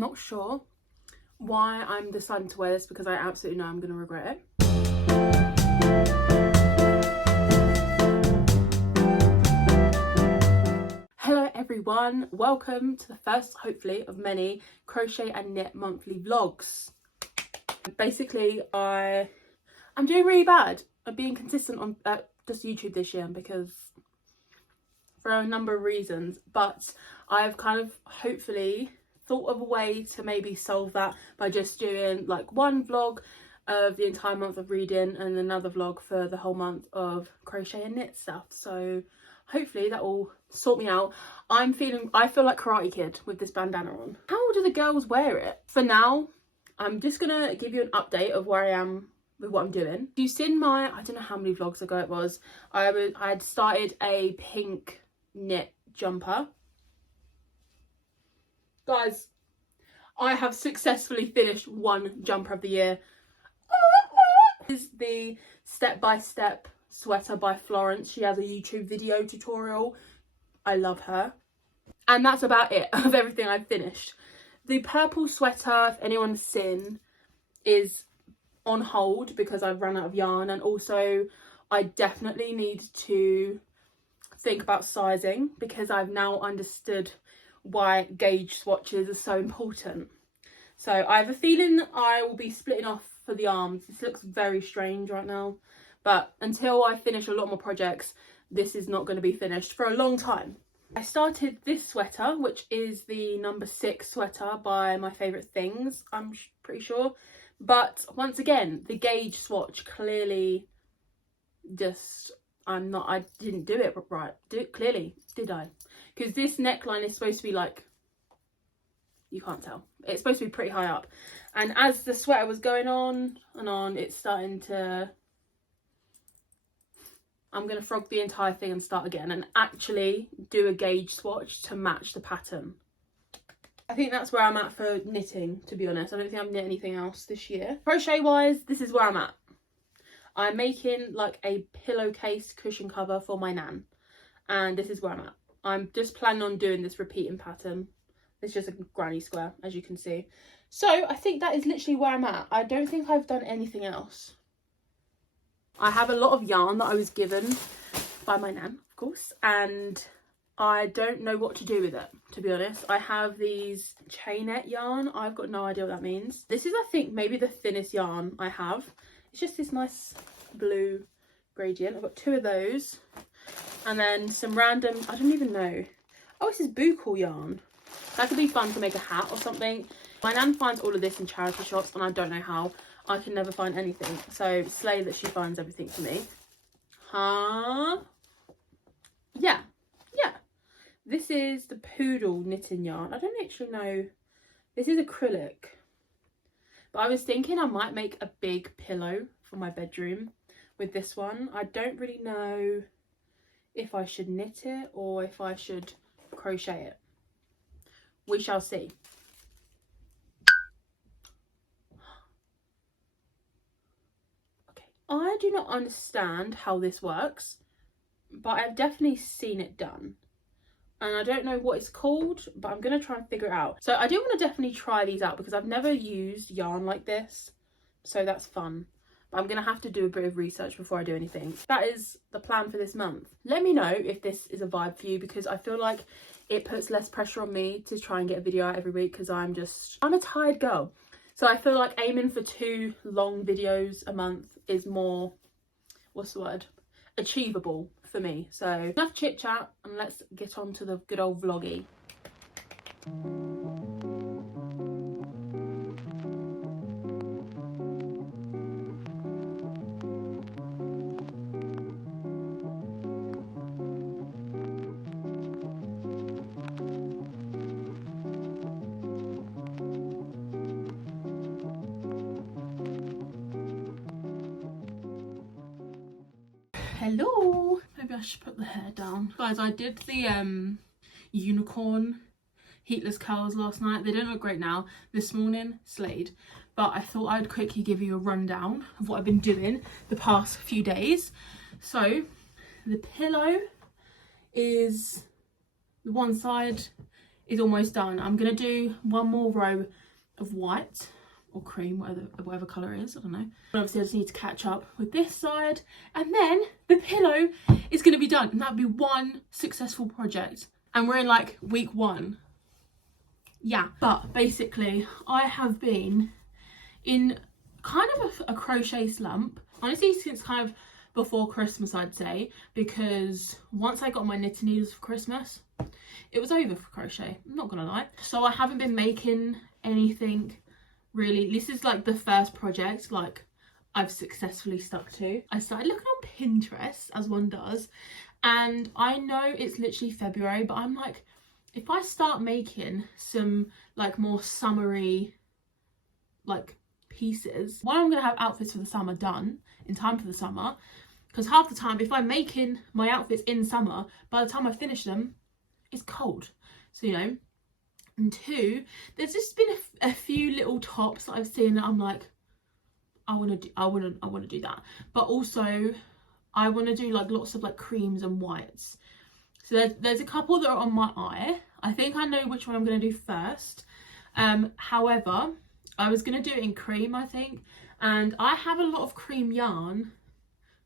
not sure why I'm deciding to wear this because I absolutely know I'm going to regret it. Hello everyone, welcome to the first, hopefully, of many crochet and knit monthly vlogs. Basically, I'm doing really bad at being consistent on just YouTube this year because for a number of reasons, but I've kind of hopefully thought of a way to maybe solve that by just doing like one vlog of the entire month of reading and another vlog for the whole month of crochet and knit stuff. So hopefully that will sort me out. I feel like Karate Kid with this bandana on. How do the girls wear it? For now, I'm just gonna give you an update of where I am with what I'm doing. You've seen my, I don't know how many vlogs ago it was, I had started a pink knit jumper. Guys, I have successfully finished one jumper of the year. This is the step-by-step sweater by Florence. She has a YouTube video tutorial. I love her. And that's about it of everything I've finished. The purple sweater, if anyone's seen, is on hold because I've run out of yarn, and also I definitely need to think about sizing because I've now understood why gauge swatches are so important. So I have a feeling I will be splitting off for the arms. This looks very strange right now, but until I finish a lot more projects, this is not going to be finished for a long time. I started this sweater, which is the number 6 sweater by My Favourite Things, I'm pretty sure. But once again, the gauge swatch clearly just, I didn't do it right. Clearly, did I? Because this neckline is supposed to be like, you can't tell. It's supposed to be pretty high up. And as the sweater was going on and on, it's starting to, I'm going to frog the entire thing and start again and actually do a gauge swatch to match the pattern. I think that's where I'm at for knitting, to be honest. I don't think I've knit anything else this year. Crochet wise, this is where I'm at. I'm making like a pillowcase cushion cover for my nan. And this is where I'm at. I'm just planning on doing this repeating pattern. It's just a granny square, as you can see. So I think that is literally where I'm at. I don't think I've done anything else. I have a lot of yarn that I was given by my nan, of course, and I don't know what to do with it, to be honest. I have these chainette yarn. I've got no idea what that means. This is, I think, maybe the thinnest yarn I have. It's just this nice blue gradient. I've got 2 of those. And then some random, I don't even know. Oh, this is buccal yarn. That could be fun to make a hat or something. My nan finds all of this in charity shops and I don't know how. I can never find anything. So slay that she finds everything for me. Yeah. This is the poodle knitting yarn. I don't actually know. This is acrylic. But I was thinking I might make a big pillow for my bedroom with this one. I don't really know if I should knit it or if I should crochet it. We shall see. Okay, I do not understand how this works, but I've definitely seen it done. And I don't know what it's called, but I'm going to try and figure it out. So I do want to definitely try these out because I've never used yarn like this. So that's fun. But I'm going to have to do a bit of research before I do anything. That is the plan for this month. Let me know if this is a vibe for you because I feel like it puts less pressure on me to try and get a video out every week because I'm a tired girl. So I feel like aiming for 2 long videos a month is more, what's the word? Achievable for me. So enough chit chat and let's get on to the good old vloggy. Hello, maybe I should put the hair down. Guys, I did the unicorn heatless curls last night. They don't look great now. This morning, slayed. But I thought I'd quickly give you a rundown of what I've been doing the past few days. So the pillow is, the one side is almost done. I'm gonna do one more row of white or cream, whatever colour it is, I don't know. But obviously I just need to catch up with this side, and then the pillow is gonna be done, and that'll be one successful project. And we're in like week 1. Yeah, but basically I have been in kind of a crochet slump, honestly, since kind of before Christmas, I'd say, because once I got my knitting needles for Christmas, it was over for crochet, I'm not gonna lie. So I haven't been making anything really. This is like the first project like I've successfully stuck to. I started looking on Pinterest, as one does, and I know it's literally February, but I'm like, if I start making some like more summery like pieces, one, I'm gonna have outfits for the summer done in time for the summer, because half the time if I'm making my outfits in summer, by the time I finish them it's cold. So, you know. And 2, there's just been a few little tops that I've seen that I'm like, I want to do that. But also I want to do like lots of like creams and whites. So there's a couple that are on my eye. I think I know which one I'm going to do first. However, I was going to do it in cream, I think, and I have a lot of cream yarn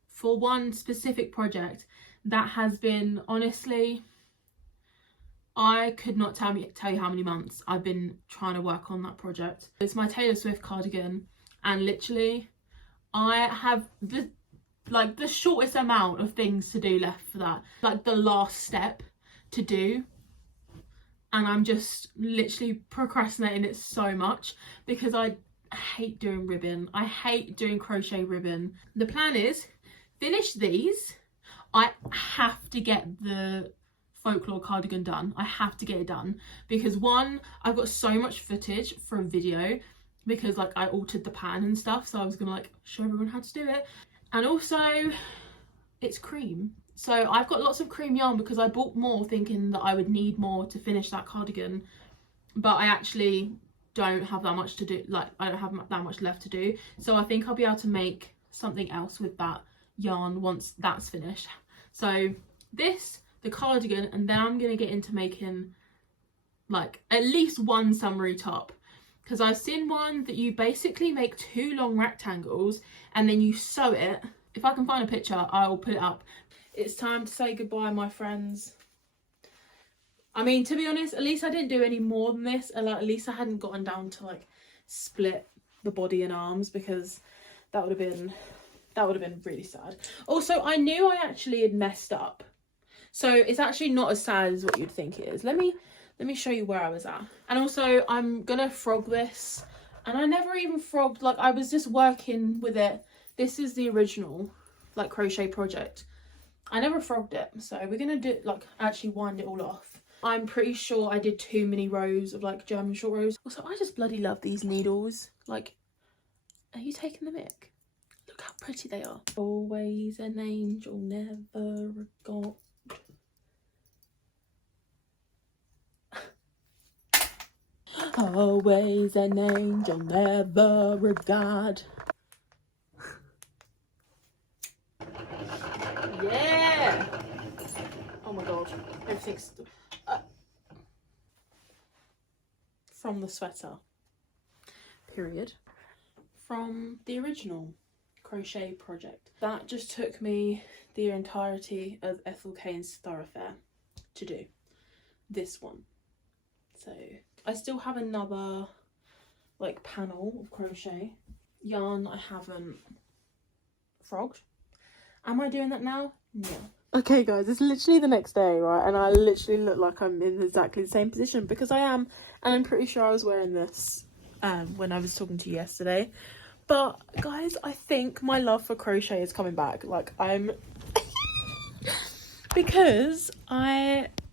for one specific project that has been, honestly, I could not tell you how many months I've been trying to work on that project. It's my Taylor Swift cardigan, and literally I have the shortest amount of things to do left for that, like the last step to do, and I'm just literally procrastinating it so much because I hate doing ribbon. I hate doing crochet ribbon. The plan is finish these. I have to get the folklore cardigan done. I have to get it done because, one, I've got so much footage for a video because like I altered the pan and stuff, so I was gonna like show everyone how to do it. And also it's cream, so I've got lots of cream yarn because I bought more thinking that I would need more to finish that cardigan, but I actually don't have that much to do. Like, I don't have that much left to do, so I think I'll be able to make something else with that yarn once that's finished. So this, the cardigan, and then I'm gonna get into making like at least one summery top, because I've seen one that you basically make 2 long rectangles and then you sew it. If I can find a picture, I will put it up. It's time to say goodbye, my friends. I mean, to be honest, at least I didn't do any more than this, and like, at least I hadn't gotten down to like split the body and arms, because that would have been really sad. Also, I knew I actually had messed up, so it's actually not as sad as what you'd think it is. Let me show you where I was at. And also, I'm gonna frog this, and I never even frogged, like I was just working with it. This is the original like crochet project. I never frogged it, so we're gonna do like actually wind it all off. I'm pretty sure I did too many rows of like German short rows. Also, I just bloody love these needles. Like, are you taking the mick? Look how pretty they are. Always an angel, never a god. Always an angel, never a god. Yeah! Oh my god, everything's... from the sweater. Period. From the original crochet project. That just took me the entirety of Ethel Kane's Thoroughfare to do. This one. So... I still have another like panel of crochet yarn I haven't frogged. Am I doing that now? No. Okay guys, it's literally the next day, right? And I literally look like I'm in exactly the same position, because I am, and I'm pretty sure I was wearing this when I was talking to you yesterday. But guys, I think my love for crochet is coming back. Like, I'm because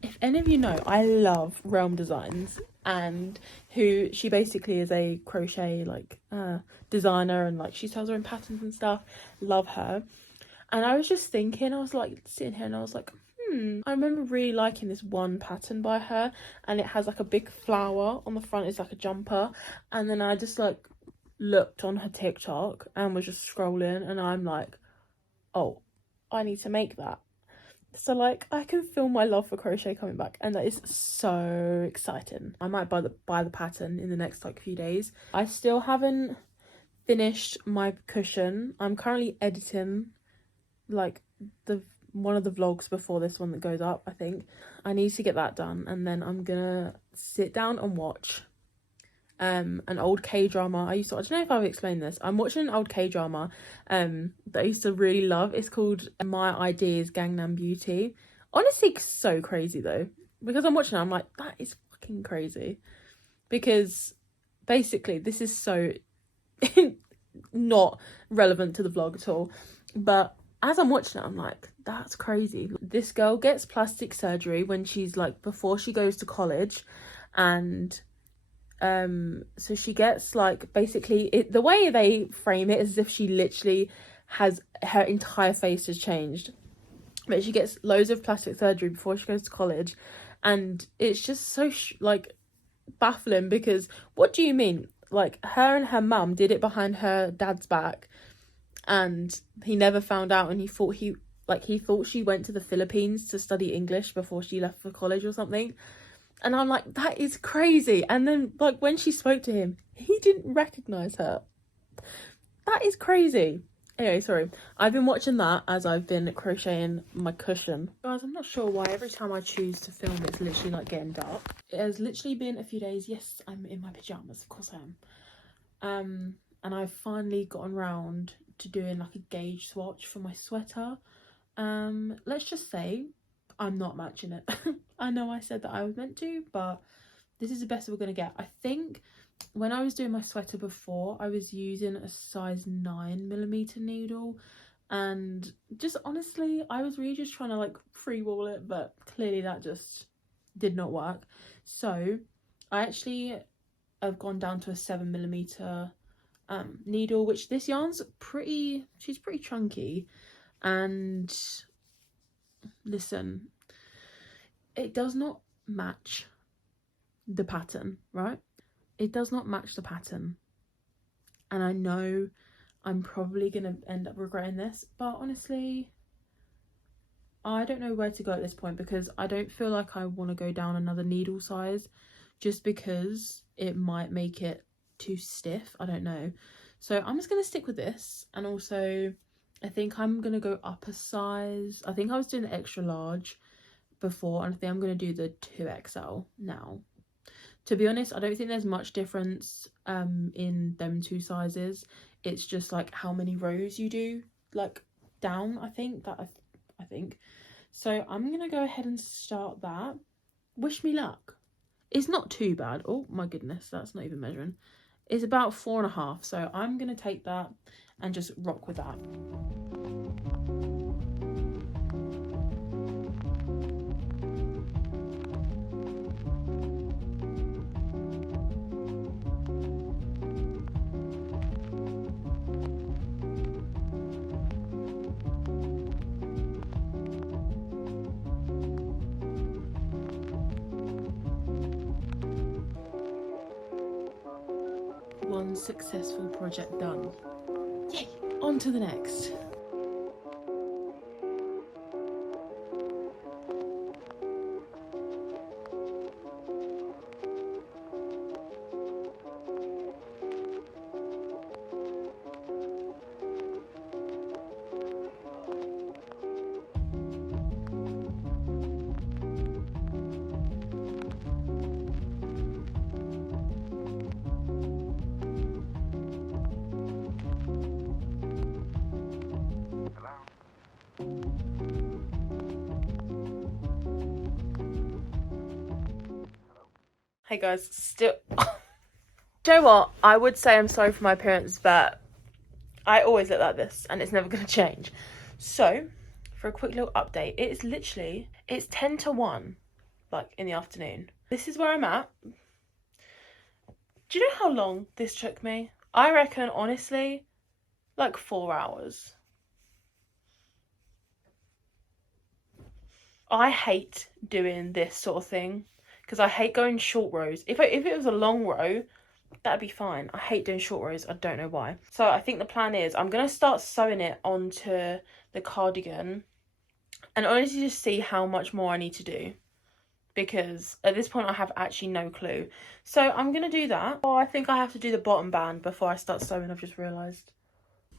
if any of you know, I love Realm Designs, and she basically is a crochet like designer, and like she sells her own patterns and stuff. Love her. And I was just thinking, I was like sitting here and I was like, I remember really liking this one pattern by her, and it has like a big flower on the front. It's like a jumper. And then I just like looked on her TikTok and was just scrolling, and I'm like, oh, I need to make that. So like I can feel my love for crochet coming back, and that is so exciting. I might buy the pattern in the next like few days. I still haven't finished my cushion. I'm currently editing like the one of the vlogs before this one that goes up. I think I need to get that done, and then I'm gonna sit down and watch an old K-drama. I don't know if I've explained this. I'm watching an old K-drama that I used to really love. It's called My Ideas Gangnam Beauty. Honestly, so crazy though, because I'm watching it, I'm like, that is fucking crazy, because basically this is so not relevant to the vlog at all, but as I'm watching it, I'm like, that's crazy. This girl gets plastic surgery when she's like, before she goes to college, and so she gets like, basically the way they frame it is as if she literally has, her entire face has changed, but she gets loads of plastic surgery before she goes to college, and it's just so like baffling, because what do you mean, like her and her mum did it behind her dad's back, and he never found out, and he thought she went to the Philippines to study English before she left for college or something. And I'm like, that is crazy. And then like when she spoke to him, he didn't recognize her. That is crazy. Anyway, sorry, I've been watching that as I've been crocheting my cushion. Guys, I'm not sure why every time I choose to film it's literally like getting dark. It has literally been a few days. Yes, I'm in my pajamas, of course I am. And I've finally gotten round to doing like a gauge swatch for my sweater. Let's just say I'm not matching it. I know I said that I was meant to, but this is the best we're gonna get. I think when I was doing my sweater before, I was using a size 9mm needle, and just honestly, I was really just trying to like freewall it, but clearly that just did not work. So I actually have gone down to a 7mm needle, which this yarn's she's pretty chunky, and listen, it does not match the pattern, right? It does not match the pattern, and I know I'm probably gonna end up regretting this, but honestly I don't know where to go at this point, because I don't feel like I want to go down another needle size, just because it might make it too stiff. I don't know, so I'm just gonna stick with this. And also I think I'm gonna go up a size. I think I was doing the extra large before, and I think I'm gonna do the 2XL now. To be honest, I don't think there's much difference in them two sizes. It's just like how many rows you do like down. I think so. I'm gonna go ahead and start that. Wish me luck. It's not too bad. Oh my goodness, that's not even measuring. It's about 4.5, so I'm gonna take that and just rock with that. One successful project done. Yay! On to the next. Hey guys, still do you know what? I would say I'm sorry for my appearance, but I always look like this and it's never going to change. So, for a quick little update, it's 10 to 1, like in the afternoon. This is where I'm at. Do you know how long this took me? I reckon, honestly, like 4 hours. I hate doing this sort of thing, because I hate going short rows. If it was a long row, that'd be fine. I hate doing short rows. I don't know why. So I think the plan is I'm going to start sewing it onto the cardigan, and honestly just see how much more I need to do, because at this point I have actually no clue. So I'm gonna do that. Oh, I think I have to do the bottom band before I start sewing, I've just realised.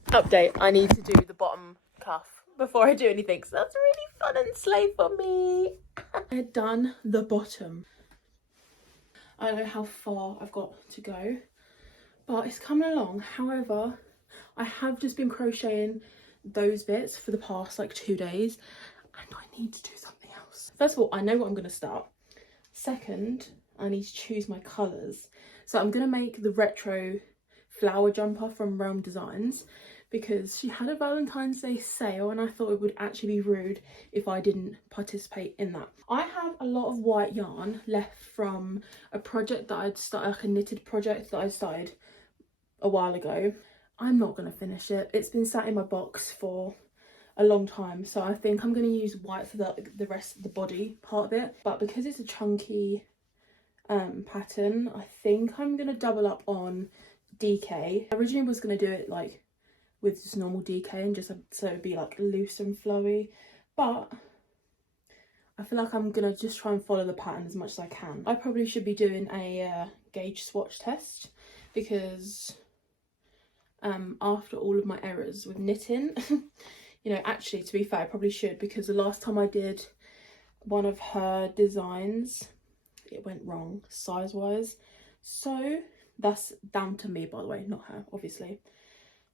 Update, I need to do the bottom cuff before I do anything, so that's really fun and slay for me. I had done the bottom. I don't know how far I've got to go, but it's coming along. However, I have just been crocheting those bits for the past like 2 days, and I need to do something else. First of all, I know what I'm going to start. Second, I need to choose my colours. So I'm going to make the retro flower jumper from Realm Designs, because she had a Valentine's Day sale and I thought it would actually be rude if I didn't participate in that. I have a lot of white yarn left from a project that I'd started, like a knitted project that I started a while ago. I'm not going to finish it. It's been sat in my box for a long time, so I think I'm going to use white for the rest of the body part of it. But because it's a chunky pattern, I think I'm going to double up on DK. I originally was going to do it like with just normal DK and just so it'd be like loose and flowy, but I feel like I'm gonna just try and follow the pattern as much as I can. I probably should be doing a gauge swatch test, because after all of my errors with knitting, you know, actually to be fair I probably should, because the last time I did one of her designs it went wrong size wise, so that's down to me, by the way, not her obviously.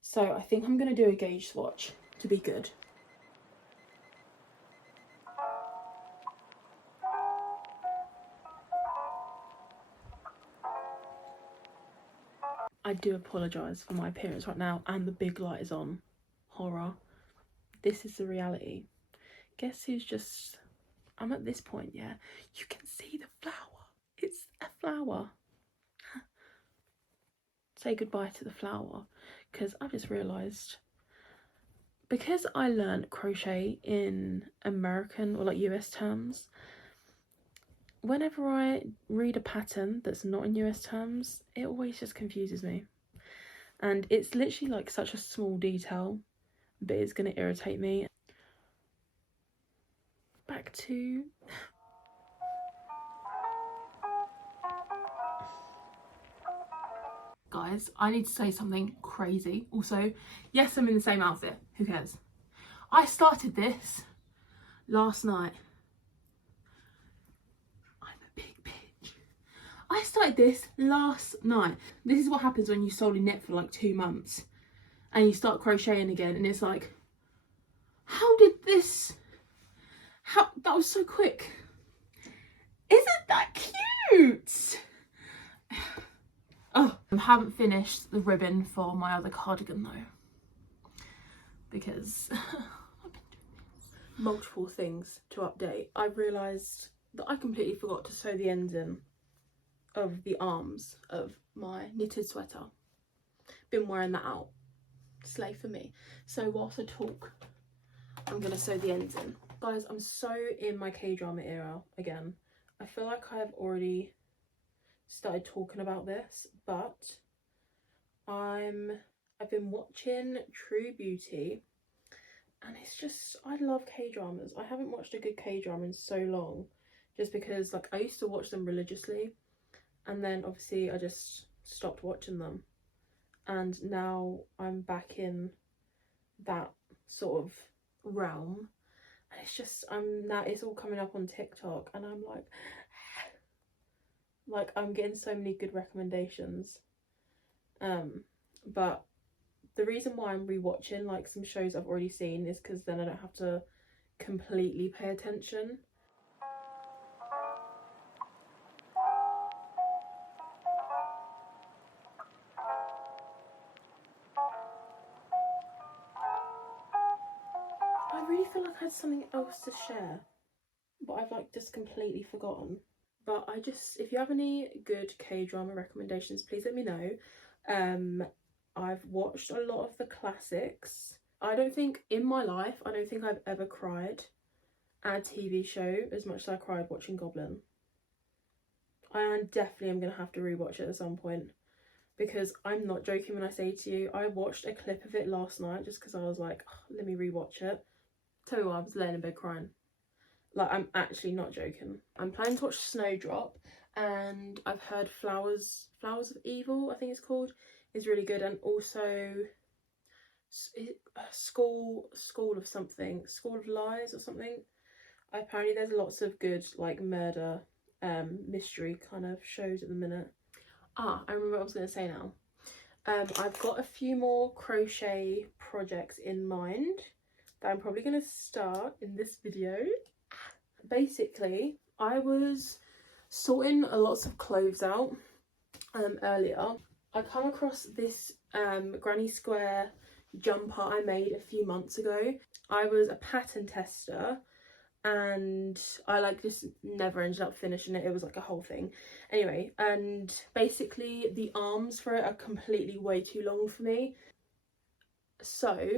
So I think I'm going to do a gauge swatch to be good. I do apologise for my appearance right now, and the big light is on. Horror. This is the reality. Guess who's just... I'm at this point, yeah. You can see the flower. It's a flower. Say goodbye to the flower, because I've just realised, because I learned crochet in American or like US terms, whenever I read a pattern that's not in US terms, it always just confuses me. And it's literally like such a small detail, but it's going to irritate me. Back to... Guys, I need to say something crazy. Also, yes, I'm in the same outfit. Who cares? I started this last night. I'm a big bitch. I started this last night. This is what happens when you solely knit for like 2 months and you start crocheting again, and it's like, how did this... How... That was so quick. Isn't that cute? Oh, I haven't finished the ribbon for my other cardigan though, because I've been doing this. Multiple things to update. I realised that I completely forgot to sew the ends in of the arms of my knitted sweater. Been wearing that out. Slay for me. So whilst I talk, I'm going to sew the ends in. Guys, I'm so in my K-drama era again. I feel like I've already started talking about this, but I've been watching True Beauty, and it's just, I love K-dramas. I haven't watched a good K-drama in so long, just because like I used to watch them religiously, and then obviously I just stopped watching them, and now I'm back in that sort of realm, and it's just now it's all coming up on TikTok, and I'm like I'm getting so many good recommendations. But the reason why I'm rewatching like some shows I've already seen is because then I don't have to completely pay attention. I really feel like I had something else to share, but I've like just completely forgotten. But if you have any good K-drama recommendations, please let me know. I've watched a lot of the classics. I don't think in my life, I don't think I've ever cried at a TV show as much as I cried watching Goblin. I definitely am going to have to rewatch it at some point, because I'm not joking when I say to you, I watched a clip of it last night just because I was like, oh, let me rewatch it. Tell me why I was laying in bed crying. Like, I'm actually not joking. I'm planning to watch Snowdrop, and I've heard Flowers of Evil, I think it's called, is really good, and also School of something, School of Lies or something. Apparently there's lots of good like murder mystery kind of shows at the minute. I remember what I was going to say now. I've got a few more crochet projects in mind that I'm probably going to start in this video. Basically, I was sorting lots of clothes out earlier. I come across this granny square jumper I made a few months ago. I was a pattern tester and I like just never ended up finishing it. It was like a whole thing anyway, and basically the arms for it are completely way too long for me, so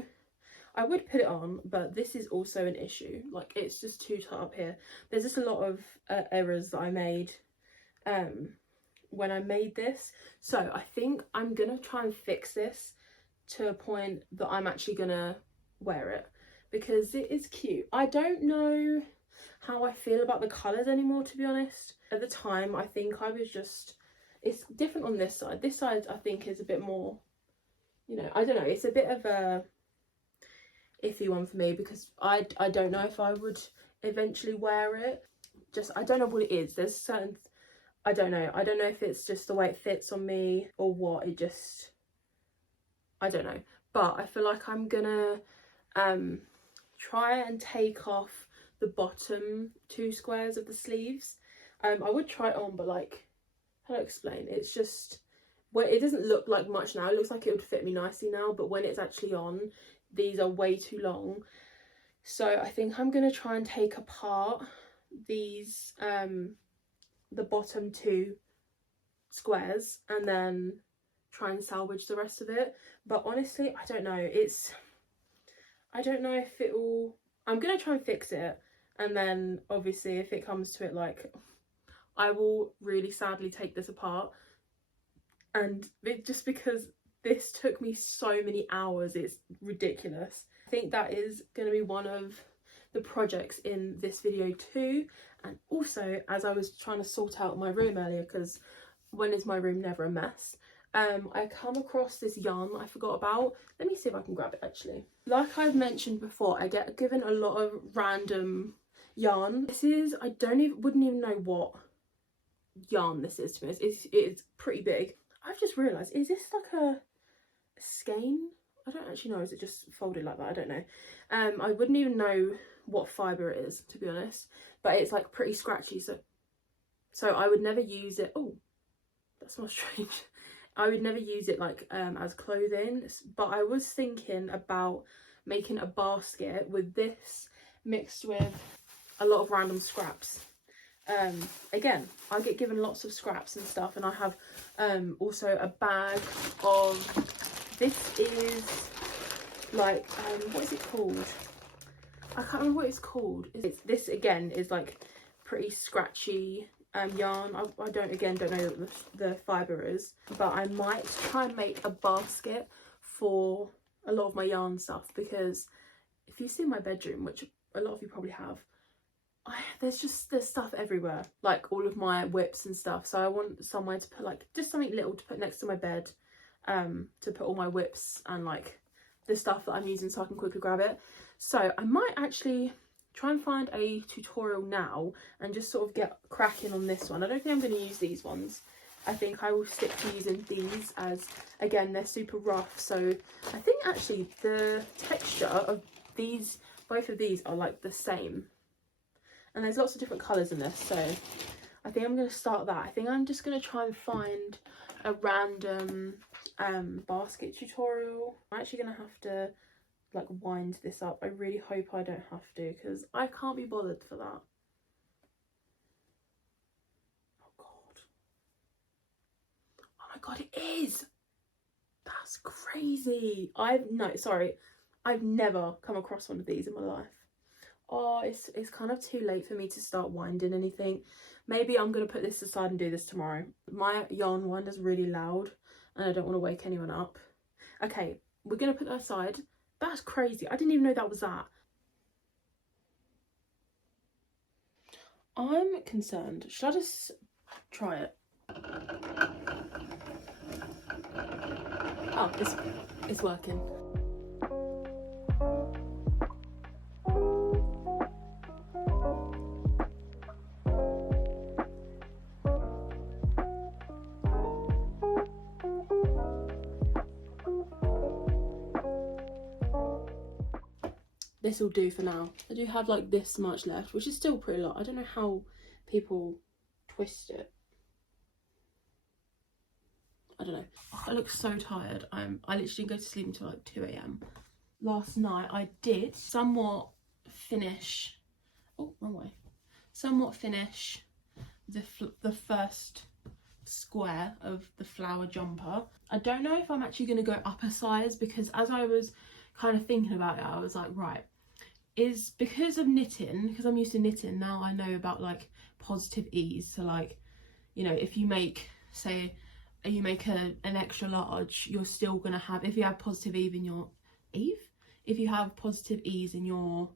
I would put it on, but this is also an issue. Like, it's just too tight up here. There's just a lot of errors that I made when I made this, so I think I'm gonna try and fix this to a point that I'm actually gonna wear it, because it is cute. I don't know how I feel about the colours anymore, to be honest. At the time, I think I was just... It's different on this side. This side, I think, is a bit more, you know, I don't know. It's a bit of a iffy one for me, because I don't know if I would eventually wear it. Just, I don't know what it is. There's certain... I don't know if it's just the way it fits on me or what. It just... I don't know. But I feel like I'm gonna try and take off the bottom 2 squares of the sleeves. I would try it on, but like, how do I explain? It's just, well, it doesn't look like much now. It looks like it would fit me nicely now, but when it's actually on, these are way too long. So I think I'm gonna try and take apart these the bottom 2 squares and then try and salvage the rest of it. But honestly, I don't know. I don't know if it will... I'm gonna try and fix it, and then obviously if it comes to it, like, I will really sadly take this apart, and just because this took me so many hours, it's ridiculous. I think that is going to be one of the projects in this video too. And also, as I was trying to sort out my room earlier, because when is my room never a mess, I come across this yarn that I forgot about. Let me see if I can grab it actually. Like I've mentioned before, I get given a lot of random yarn. This is, I wouldn't even know what yarn this is, to be honest. It's pretty big. I've just realised, is this like a skein? I don't actually know. Is it just folded like that? I don't know. I wouldn't even know what fibre it is, to be honest. But it's like pretty scratchy, so I would never use it. Oh, that smells strange. I would never use it like as clothing, but I was thinking about making a basket with this mixed with a lot of random scraps. Again, I get given lots of scraps and stuff, and I have also a bag of... This is like what is it called? I can't remember what it's called. This again is like pretty scratchy yarn. I don't know what the fibre is, but I might try and make a basket for a lot of my yarn stuff, because if you see my bedroom, which a lot of you probably have, there's stuff everywhere, like all of my whips and stuff. So I want somewhere to put like just something little to put next to my bed, to put all my whips and like the stuff that I'm using, so I can quickly grab it. So I might actually try and find a tutorial now and just sort of get cracking on this one. I don't think I'm going to use these ones. I think I will stick to using these, as again they're super rough. So I think actually the texture of these, both of these, are like the same, and there's lots of different colours in this. So I think I'm going to start that. I think I'm just going to try and find a random basket tutorial. I'm actually going to have to like wind this up. I really hope I don't have to, because I can't be bothered for that. Oh god. Oh my god, it is! That's crazy. I've never come across one of these in my life. Oh, it's kind of too late for me to start winding anything. Maybe I'm going to put this aside and do this tomorrow. My yarn winder's really loud and I don't want to wake anyone up. Okay, we're going to put that aside. That's crazy. I didn't even know that was that. I'm concerned. Should I just try it? Oh, it's working. This will do for now. I do have like this much left, which is still pretty lot. I don't know how people twist it. I don't know. Oh, I look so tired. I literally didn't go to sleep until like 2 AM. Last night I did somewhat finish. Oh, wrong way. Somewhat finish the first square of the flower jumper. I don't know if I'm actually going to go up a size, because as I was kind of thinking about it, I was like, right, is because of knitting, because I'm used to knitting now, I know about like positive ease. So like, you know, if you make, say you make an extra large, you're still gonna have, if you have positive ease in your if you have positive ease in your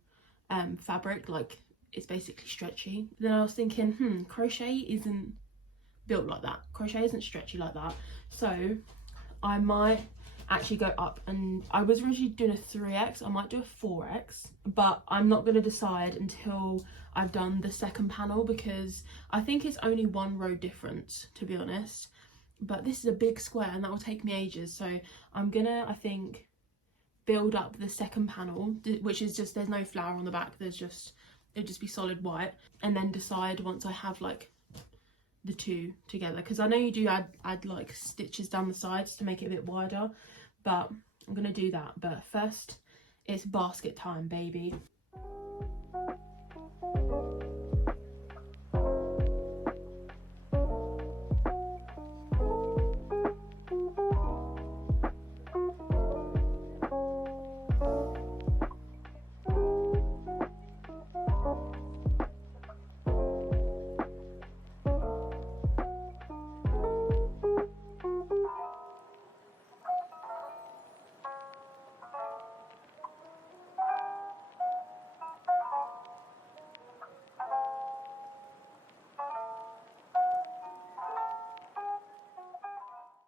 fabric, like it's basically stretchy. Then I was thinking, crochet isn't built like that. Crochet isn't stretchy like that. So I might actually go up, and I was originally doing a 3x, I might do a 4x, but I'm not going to decide until I've done the second panel, because I think it's only 1 row difference, to be honest. But this is a big square and that will take me ages, so I'm gonna, I think, build up the second panel, which is just, there's no flower on the back, there's just, it'll just be solid white, and then decide once I have like the two together, because I know you do add like stitches down the sides to make it a bit wider, but I'm gonna do that. But first it's basket time, baby.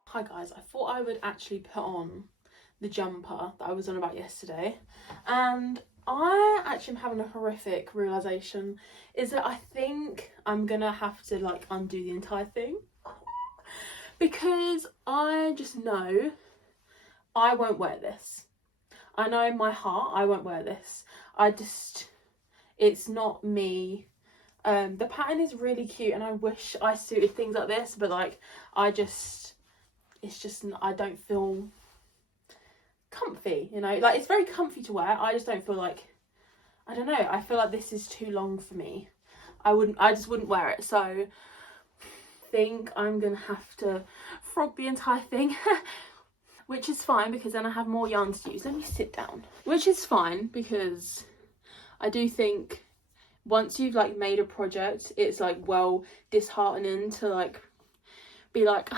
Hi guys, I thought I would actually put on the jumper that I was on about yesterday, and I actually am having a horrific realisation, is that I think I'm gonna have to like undo the entire thing, because I just know I won't wear this. I know in my heart I won't wear this. It's not me. The pattern is really cute and I wish I suited things like this, but like it's just, I don't feel comfy, you know, like it's very comfy to wear. I just don't feel like, I don't know, I feel like this is too long for me. I just wouldn't wear it. So I think I'm gonna have to frog the entire thing which is fine, because then I have more yarns to use. Let me sit down. Which is fine, because I do think once you've like made a project, it's like well disheartening to like be like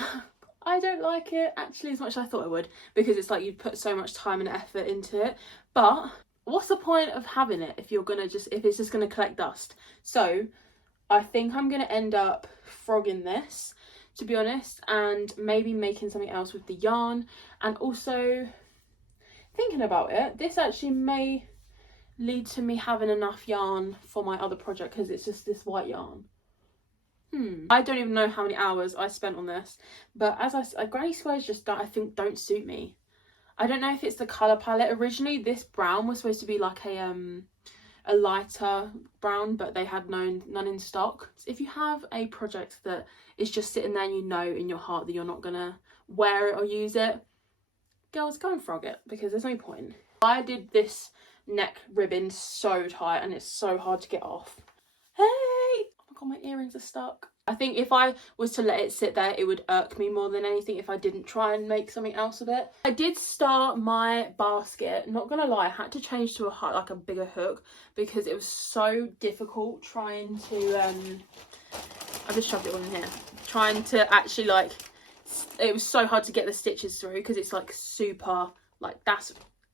I don't like it actually as much as I thought I would, because it's like you put so much time and effort into it. But what's the point of having it if it's just gonna collect dust? So I think I'm gonna end up frogging this, to be honest, and maybe making something else with the yarn. And also thinking about it, this actually may lead to me having enough yarn for my other project, because it's just this white yarn. I don't even know how many hours I spent on this, but as granny squares just don't suit me. I don't know if it's the colour palette. Originally this brown was supposed to be like a lighter brown, but they had none in stock. If you have a project that is just sitting there and you know in your heart that you're not gonna wear it or use it, girls, go and frog it, because there's no point. I did this neck ribbon so tight and it's so hard to get off. Hey! Oh my god, my earrings are stuck. I think if I was to let it sit there, it would irk me more than anything if I didn't try and make something else of it. I did start my basket, not gonna lie, I had to change to a bigger hook, because it was so difficult trying to I just shoved it all in here, trying to actually like, it was so hard to get the stitches through, because it's like super, like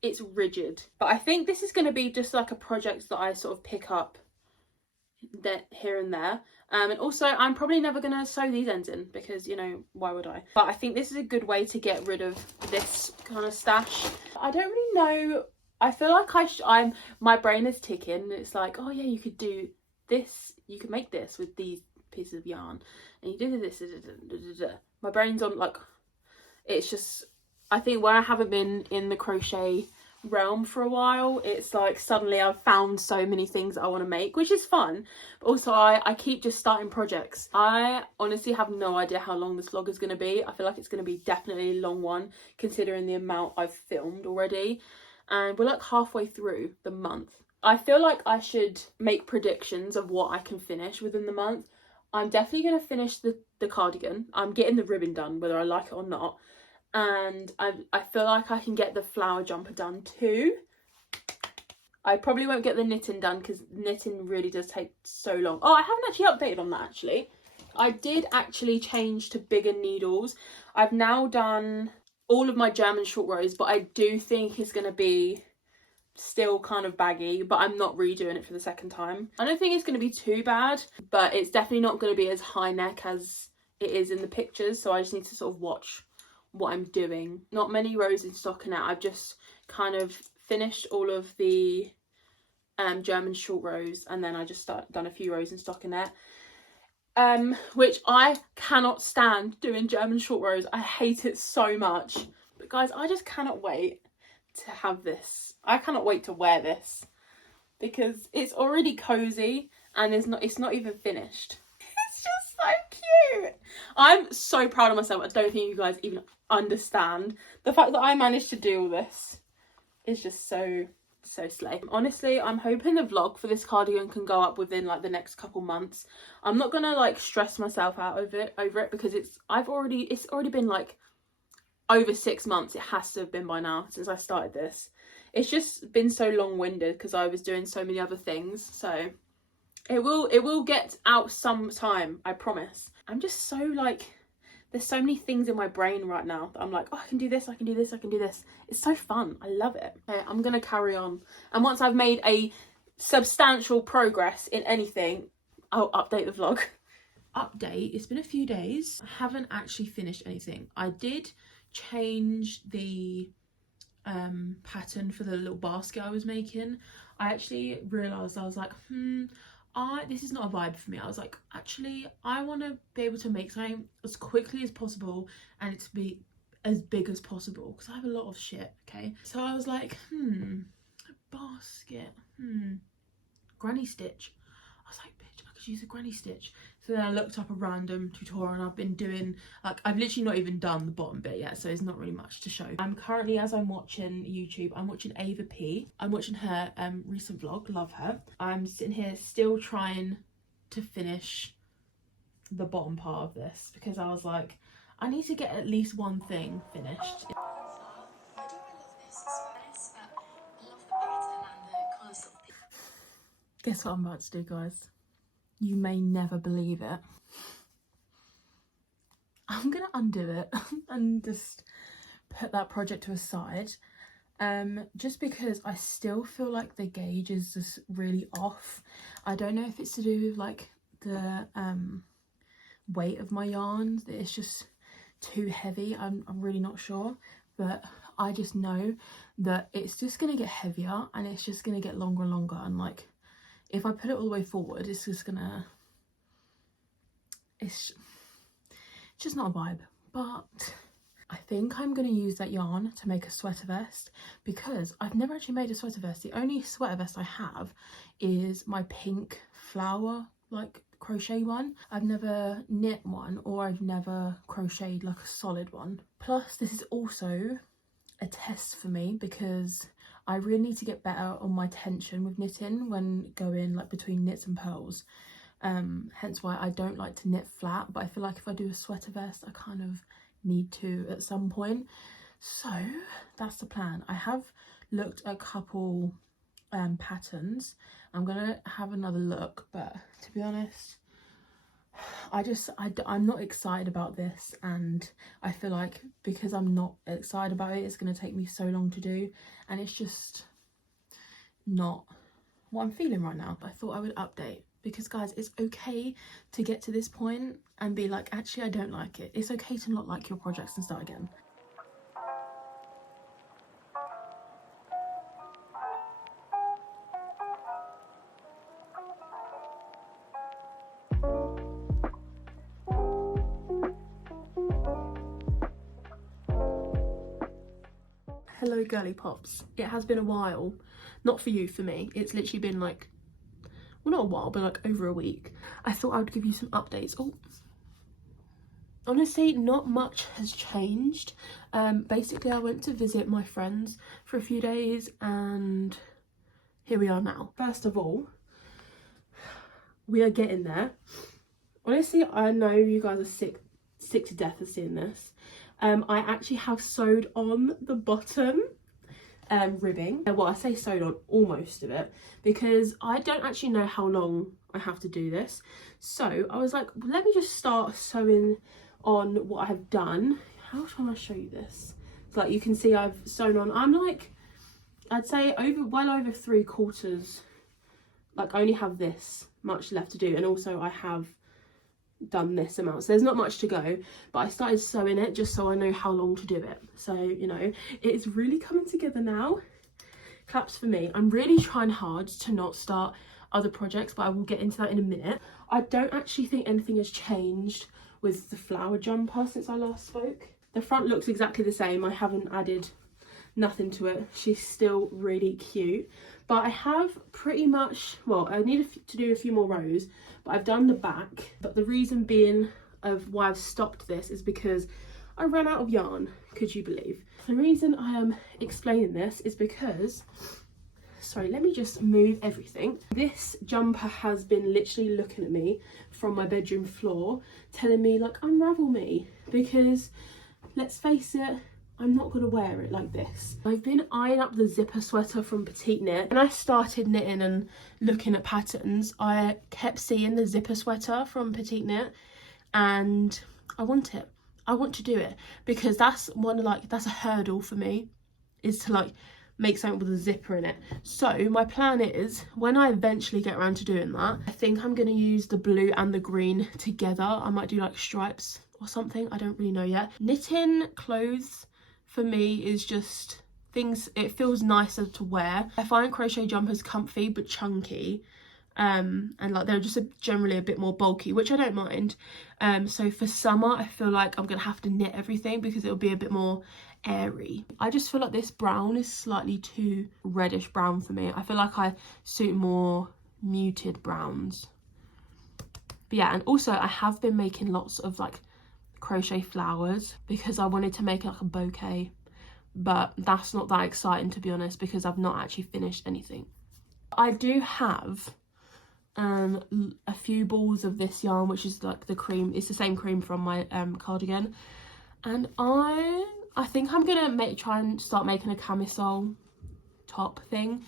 it's rigid. But I think this is going to be just like a project that I sort of pick up here and there. And also I'm probably never gonna sew these ends in because, you know, why would I? But I think this is a good way to get rid of this kind of stash. I don't really know. I feel like my brain is ticking. It's like, oh yeah, you could do this. You could make this with these pieces of yarn, and you do this. My brain's on like, it's just. I think when I haven't been in the crochet realm for a while, it's like suddenly I've found so many things I want to make, which is fun, but also I keep just starting projects. I honestly have no idea how long this vlog is going to be. I feel like it's going to be definitely a long one considering the amount I've filmed already, and we're like halfway through the month. I feel like I should make predictions of what I can finish within the month. I'm definitely going to finish the cardigan. I'm getting the ribbon done whether I like it or not. And I feel like I can get the flower jumper done too. I probably won't get the knitting done because knitting really does take so long. Oh, I haven't actually updated on that actually. I did actually change to bigger needles. I've now done all of my German short rows, but I do think it's going to be still kind of baggy, but I'm not redoing it for the second time. I don't think it's going to be too bad, but it's definitely not going to be as high neck as it is in the pictures, so I just need to sort of watch what I'm doing. Not many rows in stockinette. I've just kind of finished all of the German short rows, and then I just done a few rows in stockinette, which I cannot stand doing German short rows. I hate it so much, but guys, I just cannot wait to have this. I cannot wait to wear this because it's already cozy and it's not even finished. It's just so cute. I'm so proud of myself. I don't think you guys even understand the fact that I managed to do all this. Is just so slay. Honestly, I'm hoping the vlog for this cardigan can go up within like the next couple months. I'm not gonna like stress myself out over it because it's already been like over 6 months. It has to have been by now since I started this. It's just been so long-winded because I was doing so many other things, so it will get out sometime, I promise. I'm just so like, there's so many things in my brain right now that I'm like, oh, I can do this, I can do this, I can do this. It's so fun. I love it. Okay, I'm gonna carry on, and once I've made a substantial progress in anything, I'll update the vlog. Update, it's been a few days. I haven't actually finished anything. I did change the pattern for the little basket I was making. I actually realised, I was like, this is not a vibe for me. I was like, actually, I want to be able to make something as quickly as possible and it to be as big as possible because I have a lot of shit, okay? So I was like, a basket, granny stitch. I was like, bitch, I could use a granny stitch. So then I looked up a random tutorial and I've been doing, like, I've literally not even done the bottom bit yet, so there's not really much to show. I'm currently, as I'm watching YouTube, I'm watching Ava P. I'm watching her recent vlog, love her. I'm sitting here still trying to finish the bottom part of this because I was like, I need to get at least one thing finished. Guess what I'm about to do, guys? You may never believe it. I'm gonna undo it and just put that project to a side, just because I still feel like the gauge is just really off. I don't know if it's to do with like the weight of my yarn, that it's just too heavy. I'm really not sure, but I just know that it's just gonna get heavier and it's just gonna get longer and longer, and like if I put it all the way forward, it's just gonna, it's just not a vibe. But I think I'm going to use that yarn to make a sweater vest because I've never actually made a sweater vest. The only sweater vest I have is my pink flower like crochet one. I've never knit one, or I've never crocheted like a solid one. Plus this is also a test for me because I really need to get better on my tension with knitting when going like between knits and purls. Hence why I don't like to knit flat, but I feel like if I do a sweater vest I kind of need to at some point. So that's the plan. I have looked at a couple patterns. I'm gonna have another look, but to be honest, I'm not excited about this, and I feel like because I'm not excited about it, it's going to take me so long to do, and it's just not what I'm feeling right now. But I thought I would update because guys, it's okay to get to this point and be like, actually I don't like it. It's okay to not like your projects and start again. Hello girly pops. It has been a while. Not for you, for me. It's literally been like, well, not a while, but like over a week. I thought I would give you some updates. Oh, honestly, not much has changed. Basically, I went to visit my friends for a few days and here we are now. First of all, we are getting there. Honestly, I know you guys are sick to death of seeing this. I actually have sewed on the bottom ribbing. Well, I say sewed on almost of it because I don't actually know how long I have to do this. So I was like, let me just start sewing on what I have done. How can I show you this? So like you can see I've sewn on, I'm like, I'd say well over 3/4, like I only have this much left to do, and also I have done this amount, so there's not much to go, but I started sewing it just so I know how long to do it. So, you know, it's really coming together now. Claps for me. I'm really trying hard to not start other projects, but I will get into that in a minute. I don't actually think anything has changed with the flower jumper since I last spoke. The front looks exactly the same. I haven't added nothing to it. She's still really cute, but I have pretty much, well, I need to do a few more rows, but I've done the back. But the reason being of why I've stopped this is because I ran out of yarn. Could you believe? The reason I am explaining this is because, sorry, let me just move everything. This jumper has been literally looking at me from my bedroom floor telling me like, unravel me, because let's face it, I'm not going to wear it like this. I've been eyeing up the zipper sweater from Petite Knit. When I started knitting and looking at patterns, I kept seeing the zipper sweater from Petite Knit and I want it. I want to do it because that's that's a hurdle for me, is to like make something with a zipper in it. So my plan is, when I eventually get around to doing that, I think I'm going to use the blue and the green together. I might do like stripes or something. I don't really know yet. Knitting clothes for me is just things, it feels nicer to wear. I find crochet jumpers comfy but chunky, and like they're just generally a bit more bulky, which I don't mind. So for summer I feel like I'm gonna have to knit everything because it'll be a bit more airy. I just feel like this brown is slightly too reddish brown for me. I feel like I suit more muted browns. But yeah, and also I have been making lots of like crochet flowers because I wanted to make like a bouquet, but that's not that exciting to be honest because I've not actually finished anything. I do have a few balls of this yarn, which is like the cream, it's the same cream from my cardigan, and I think I'm gonna try and start making a camisole top thing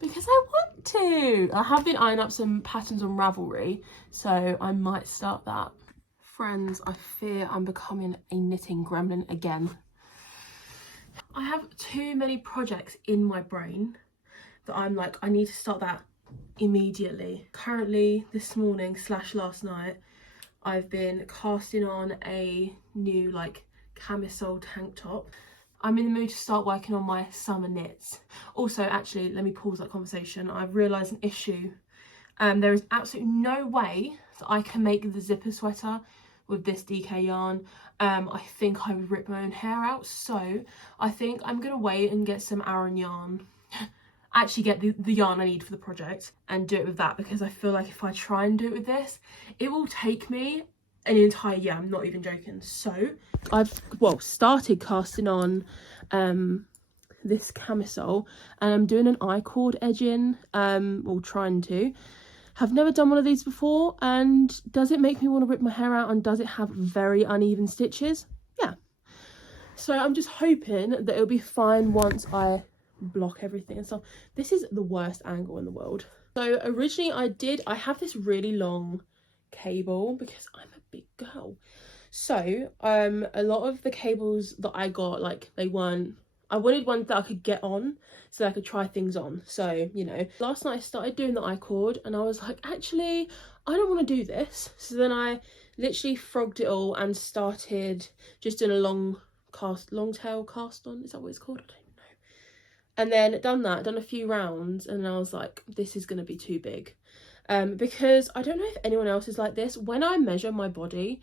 because I want to. I have been eyeing up some patterns on Ravelry, so I might start that. Friends, I fear I'm becoming a knitting gremlin again. I have too many projects in my brain that I'm like, I need to start that immediately. Currently, this morning / last night, I've been casting on a new like camisole tank top. I'm in the mood to start working on my summer knits. Also, actually, let me pause that conversation. I've realised an issue. There is absolutely no way that I can make the zipper sweater with this DK yarn. I think I would rip my own hair out, so I think I'm gonna wait and get some Aran yarn, actually get the yarn I need for the project and do it with that, because I feel like if I try and do it with this, it will take me an entire year. I'm not even joking. So I've started casting on this camisole and I'm doing an I-cord edging, or trying to. Have never done one of these before, and does it make me want to rip my hair out, and does it have very uneven stitches? Yeah. So I'm just hoping that it'll be fine once I block everything and stuff. This is the worst angle in the world. So originally I have this really long cable because I'm a big girl. So a lot of the cables that I got, like, they weren't, I wanted one that I could get on so I could try things on. So, you know, last night I started doing the I-cord and I was like, actually, I don't want to do this. So then I literally frogged it all and started just doing a long tail cast on. Is that what it's called? I don't even know. And then done a few rounds, and I was like, this is going to be too big. Because I don't know if anyone else is like this. When I measure my body,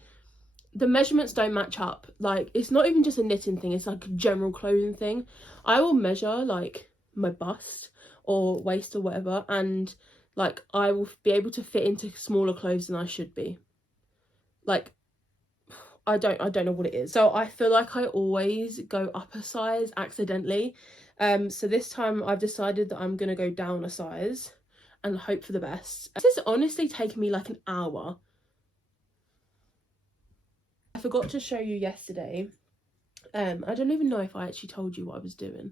the measurements don't match up. Like, it's not even just a knitting thing, it's like a general clothing thing. I will measure like my bust or waist or whatever, and like I will be able to fit into smaller clothes than I should be. Like, I don't know what it is. So I feel like I always go up a size accidentally. So this time I've decided that I'm gonna go down a size and hope for the best. This has honestly taken me like an hour. I forgot to show you yesterday. I don't even know if I actually told you what I was doing.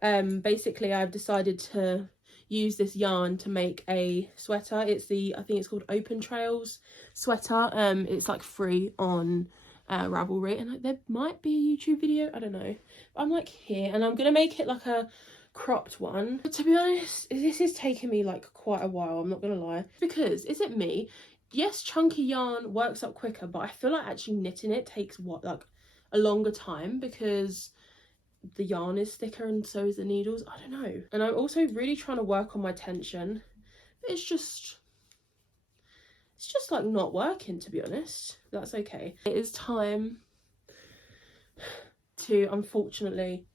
Basically I've decided to use this yarn to make a sweater. It's I think it's called Open Trails sweater. It's like free on Ravelry, and like, there might be a YouTube video, I don't know. But I'm like here, and I'm gonna make it like a cropped one. But to be honest, this is taking me like quite a while, I'm not gonna lie. Because, is it me? Yes, chunky yarn works up quicker, but I feel like actually knitting it takes like a longer time because the yarn is thicker and so is the needles. I don't know. And I'm also really trying to work on my tension. It's just like not working, to be honest. That's okay. It is time to, unfortunately,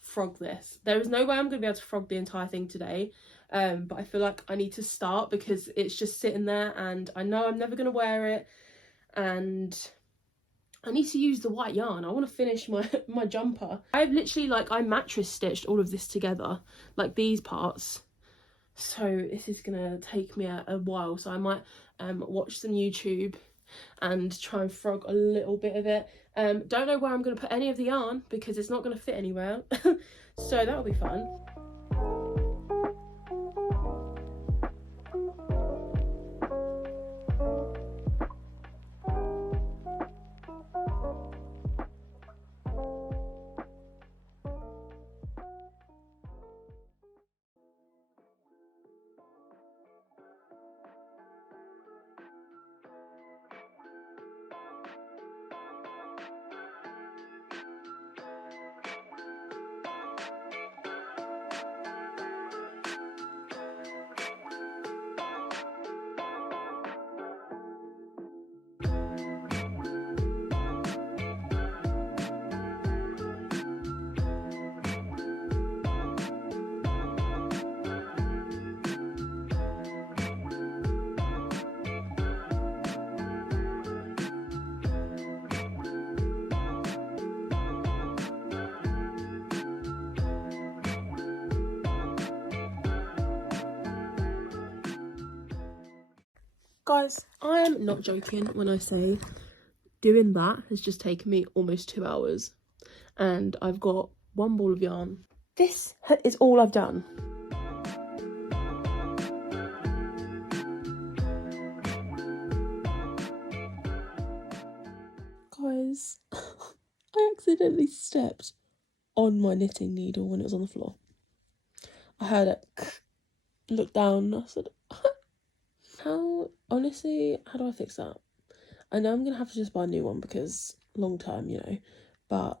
frog this. There is no way I'm gonna be able to frog the entire thing today, but I feel like I need to start because it's just sitting there and I know I'm never gonna wear it, and I need to use the white yarn. I want to finish my jumper. I've literally, like, I mattress stitched all of this together, like these parts, so this is gonna take me a while. So I might watch some YouTube and try and frog a little bit of it. Don't know where I'm gonna put any of the yarn because it's not gonna fit anywhere. So that'll be fun. Guys, I am not joking when I say doing that has just taken me almost 2 hours, and I've got one ball of yarn. This is all I've done. Guys, I accidentally stepped on my knitting needle when it was on the floor. I heard it, looked down, I said, honestly, how do I fix that? I know I'm gonna have to just buy a new one because long term, you know, but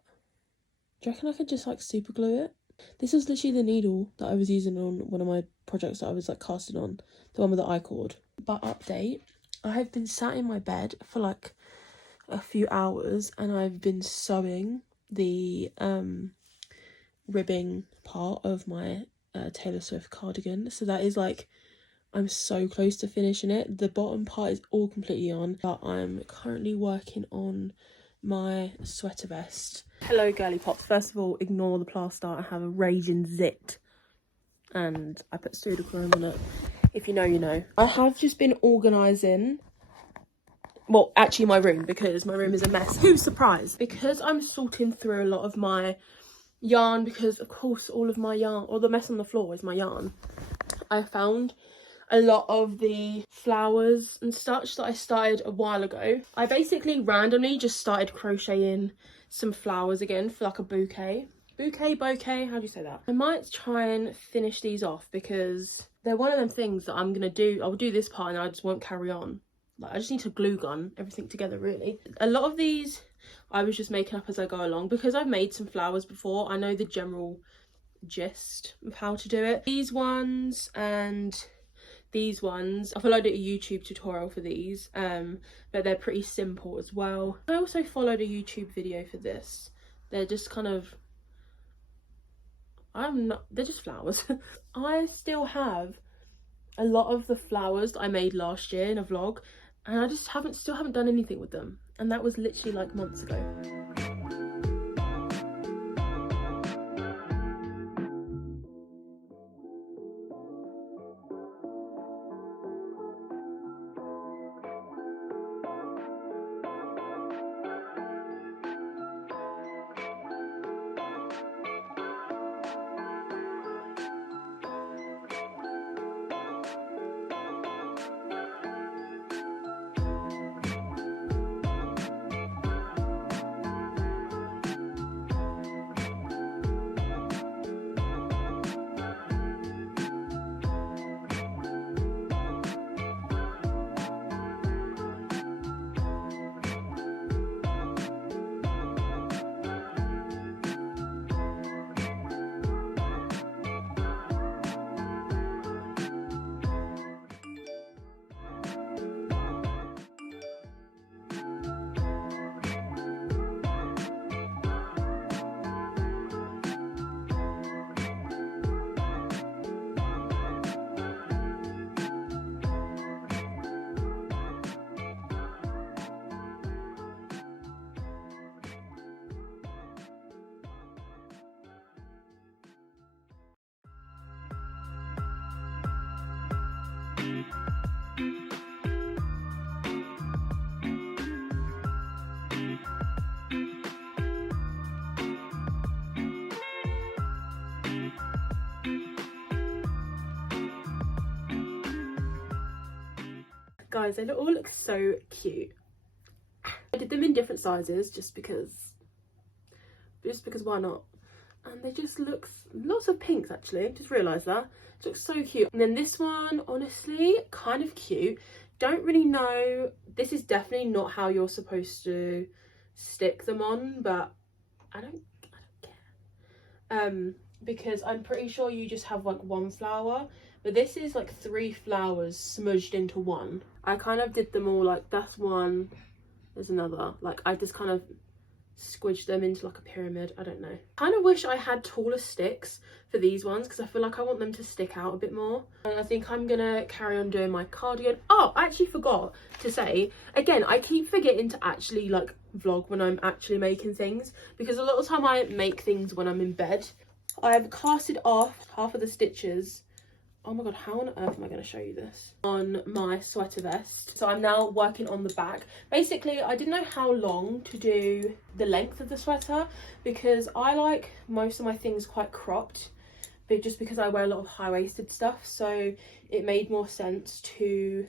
do you reckon I could just like super glue it? This was literally the needle that I was using on one of my projects that I was like casting on, the one with the I-cord. But update, I have been sat in my bed for like a few hours and I've been sewing the ribbing part of my Taylor Swift cardigan. So that is like, I'm so close to finishing it. The bottom part is all completely on, but I'm currently working on my sweater vest. Hello girly pops. First of all, ignore the plaster. I have a raging zit and I put pseudochrome on it. If you know, you know. I have just been organising, well, actually my room, because my room is a mess. Who's surprised? Because I'm sorting through a lot of my yarn, because of course all of my yarn, or the mess on the floor is my yarn. I found a lot of the flowers and such that I started a while ago. I basically randomly just started crocheting some flowers again for like a bouquet. Bouquet, how do you say that? I might try and finish these off because they're one of them things that I'm gonna do. I'll do this part and I just won't carry on. Like, I just need to glue gun everything together, really. A lot of these I was just making up as I go along because I've made some flowers before. I know the general gist of how to do it. These ones and these ones, I followed a YouTube tutorial for these, but they're pretty simple as well. I also followed a YouTube video for this. They're just kind of, they're just flowers. I still have a lot of the flowers that I made last year in a vlog, and I just still haven't done anything with them, and that was literally like months ago. Guys, they all look so cute. I did them in different sizes just because why not? And they just look, lots of pinks actually, just realised that. It looks so cute. And then this one, honestly, kind of cute. Don't really know, this is definitely not how you're supposed to stick them on, but I don't care. Because I'm pretty sure you just have like one flower, but this is like 3 flowers smudged into one. I kind of did them all like, that's one, there's another, like I just kind of squidged them into like a pyramid. I don't know, kind of wish I had taller sticks for these ones because I feel like I want them to stick out a bit more. And I think I'm gonna carry on doing my cardigan. Oh, I actually forgot to say again, I keep forgetting to actually like vlog when I'm actually making things, because a lot of the time I make things when I'm in bed. I've casted off half of the stitches. Oh my god, how on earth am I going to show you this? On my sweater vest. So I'm now working on the back. Basically, I didn't know how long to do the length of the sweater because I like most of my things quite cropped, but just because I wear a lot of high-waisted stuff, so it made more sense to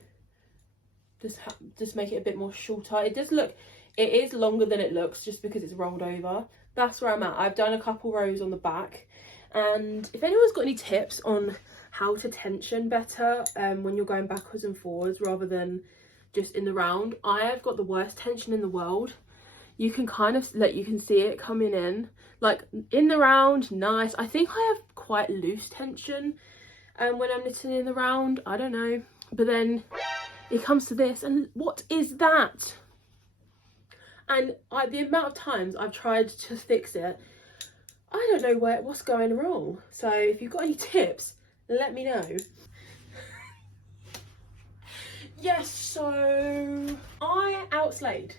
just make it a bit more shorter. It does look, it is longer than it looks just because it's rolled over. That's where I'm at. I've done a couple rows on the back, and if anyone's got any tips on how to tension better when you're going backwards and forwards rather than just in the round, I have got the worst tension in the world. You can kind of you can see it coming in, like in the round, nice. I think I have quite loose tension when I'm knitting in the round, I don't know, but then it comes to this and what is that? And the amount of times I've tried to fix it, I don't know what's going wrong. So if you've got any tips, let me know. Yes, so I outslayed.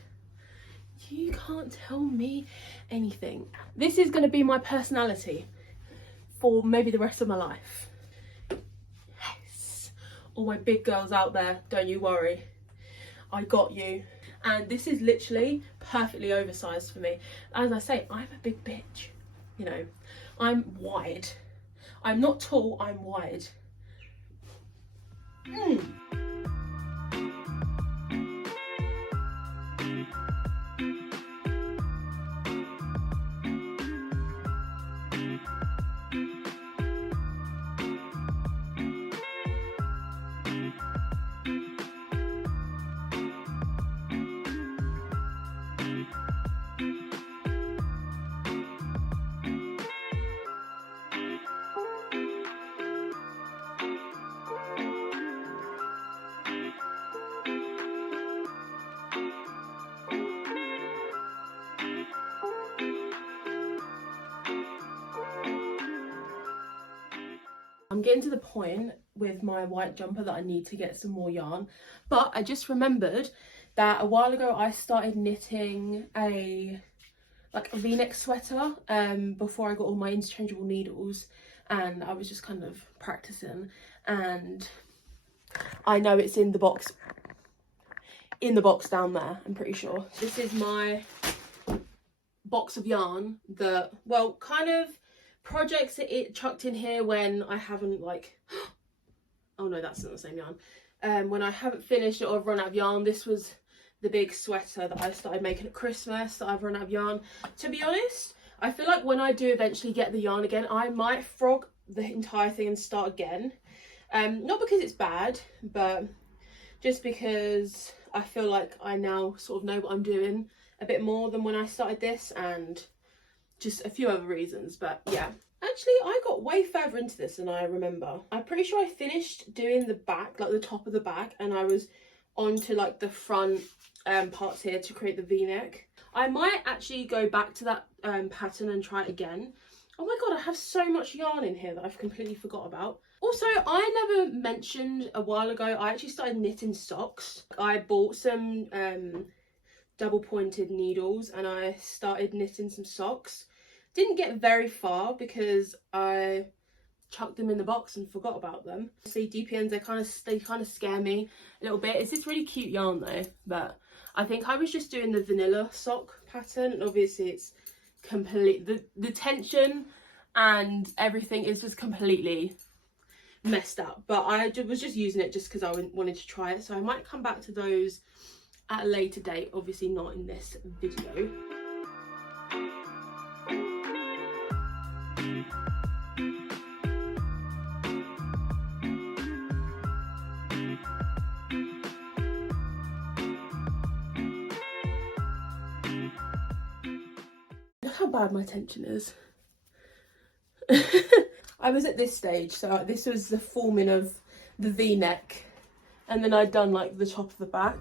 You can't tell me anything. This is going to be my personality for maybe the rest of my life. Yes. All my big girls out there, don't you worry. I got you. And this is literally perfectly oversized for me. As I say, I'm a big bitch. You know, I'm wide. I'm not tall, I'm wide. I'm getting to the point with my white jumper that I need to get some more yarn, but I just remembered that a while ago I started knitting a v-neck sweater before I got all my interchangeable needles, and I was just kind of practicing, and I know it's in the box down there, I'm pretty sure. This is my box of yarn that, well, kind of projects it chucked in here when I haven't like oh no, that's not the same yarn. When I haven't finished it or I've run out of yarn. This was the big sweater that I started making at Christmas that I've run out of yarn. To be honest, I feel like when I do eventually get the yarn again, I might frog the entire thing and start again. Not because it's bad, but just because I feel like I now sort of know what I'm doing a bit more than when I started this, and just a few other reasons. But yeah, actually I got way further into this than I remember. I'm pretty sure I finished doing the back, like the top of the back, and I was onto like the front parts here to create the v-neck. I might actually go back to that pattern and try it again. Oh my god, I have so much yarn in here that I've completely forgot about. Also, I never mentioned a while ago, I actually started knitting socks. I bought some double pointed needles and I started knitting some socks. Didn't get very far because I chucked them in the box and forgot about them. See, DPNs, they kind of scare me a little bit. It's this really cute yarn though, but I think I was just doing the vanilla sock pattern, and obviously it's complete, the tension and everything is just completely messed up, but I was just using it just because I wanted to try it. So I might come back to those at a later date, obviously not in this video. Look how bad my tension is. I was at this stage, so this was the forming of the v-neck, and then I'd done like the top of the back.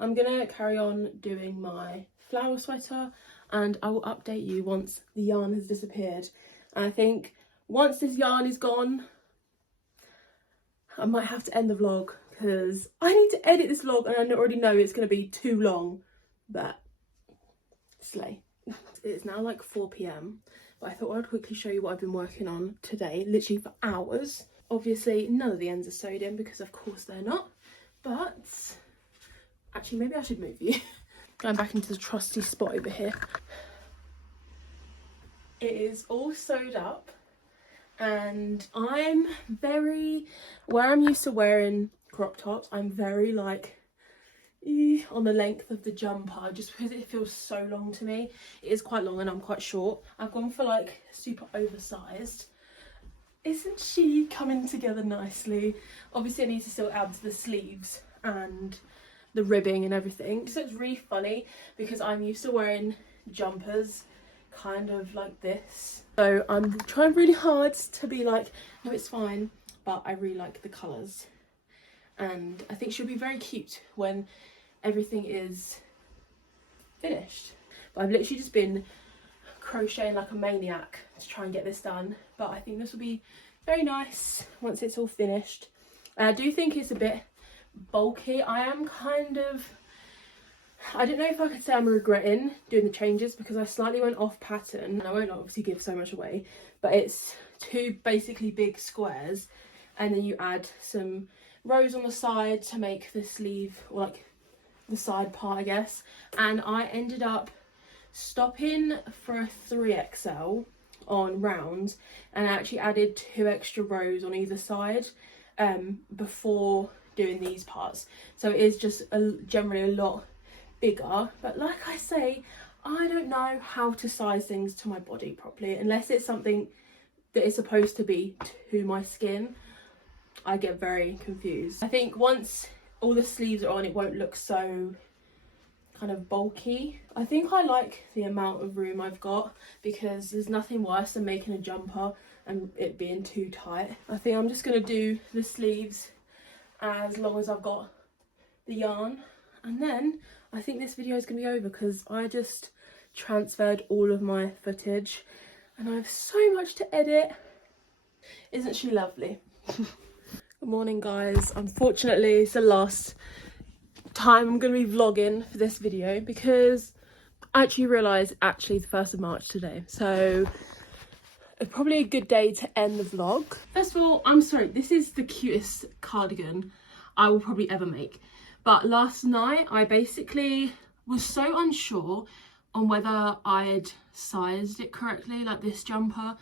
I'm gonna carry on doing my flower sweater and I will update you once the yarn has disappeared. And I think once this yarn is gone, I might have to end the vlog because I need to edit this vlog and I already know it's going to be too long, but slay. It's now like 4 PM, but I thought I'd quickly show you what I've been working on today, literally for hours. Obviously none of the ends are sewed in because of course they're not, but actually maybe I should move you. Going back into the trusty spot over here. It is all sewed up and I'm very, where I'm used to wearing crop tops, I'm very like on the length of the jumper just because it feels so long to me. It is quite long and I'm quite short. I've gone for like super oversized. Isn't she coming together nicely? Obviously I need to still add to the sleeves and the ribbing and everything. So it's really funny because I'm used to wearing jumpers kind of like this. So I'm trying really hard to be like, no, it's fine, but I really like the colours and I think she'll be very cute when everything is finished. But I've literally just been crocheting like a maniac to try and get this done, but I think this will be very nice once it's all finished. And I do think it's a bit bulky. I don't know if I could say I'm regretting doing the changes, because I slightly went off pattern, and I won't obviously give so much away, but it's 2 basically big squares, and then you add some rows on the side to make the sleeve, or like the side part, I guess. And I ended up stopping for a 3XL on round, and I actually added 2 extra rows on either side before doing these parts, so it is just generally a lot bigger. But like I say, I don't know how to size things to my body properly unless it's something that is supposed to be to my skin. I get very confused. I think once all the sleeves are on, it won't look so kind of bulky. I think I like the amount of room I've got, because there's nothing worse than making a jumper and it being too tight. I think I'm just going to do the sleeves as long as I've got the yarn, and then I think this video is going to be over, because I just transferred all of my footage and I have so much to edit. Isn't she lovely? Good morning, guys. Unfortunately, it's the last time I'm going to be vlogging for this video, because I actually realised the 1st of March today, so it's probably a good day to end the vlog. First of all, I'm sorry, this is the cutest cardigan I will probably ever make, but last night I basically was so unsure on whether I had sized it correctly, like this jumper,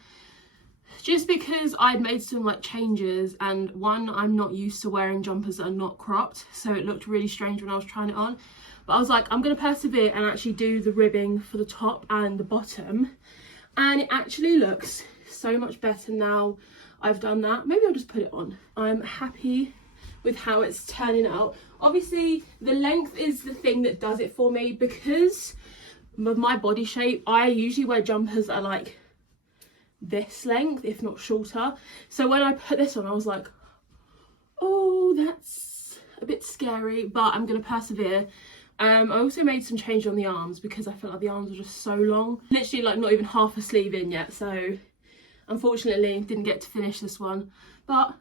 just because I'd made some like changes, and one, I'm not used to wearing jumpers that are not cropped, so it looked really strange when I was trying it on. But I was like, I'm gonna persevere and actually do the ribbing for the top and the bottom, and it actually looks so much better now I've done that. Maybe I'll just put it on. I'm happy with how it's turning out. Obviously the length is the thing that does it for me, because of my body shape. I usually wear jumpers that are like this length, if not shorter, so when I put this on I was like, oh, that's a bit scary, but I'm gonna persevere. I also made some change on the arms, because I felt like the arms were just so long, literally like not even half a sleeve in yet, so unfortunately didn't get to finish this one, but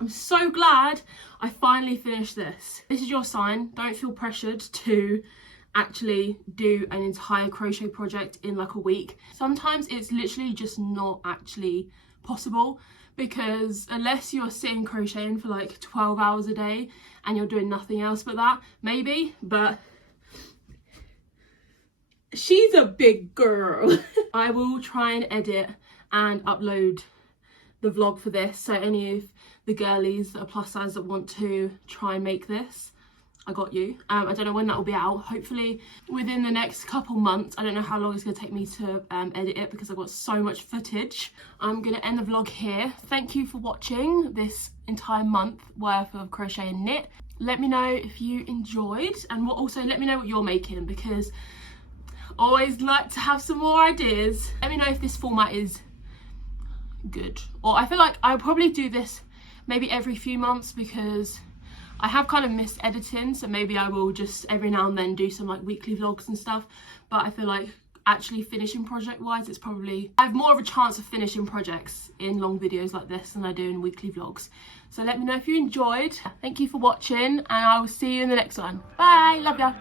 I'm so glad I finally finished this. This is your sign. Don't feel pressured to actually do an entire crochet project in like a week. Sometimes it's literally just not actually possible, because unless you're sitting crocheting for like 12 hours a day and you're doing nothing else but that, maybe, but she's a big girl. I will try and edit and upload the vlog for this, so any of the girlies that are plus size that want to try and make this, I got you. I don't know when that will be out, hopefully within the next couple months. I don't know how long it's going to take me to edit it, because I've got so much footage. I'm going to end the vlog here. Thank you for watching this entire month worth of crochet and knit. Let me know if you enjoyed, and also let me know what you're making, because I always like to have some more ideas. Let me know if this format is good, or I feel like I'll probably do this maybe every few months, because I have kind of missed editing, so maybe I will just every now and then do some like weekly vlogs and stuff. But I feel like actually finishing project wise, it's probably, I have more of a chance of finishing projects in long videos like this than I do in weekly vlogs. So let me know if you enjoyed. Thank you for watching, and I will see you in the next one. Bye, love ya.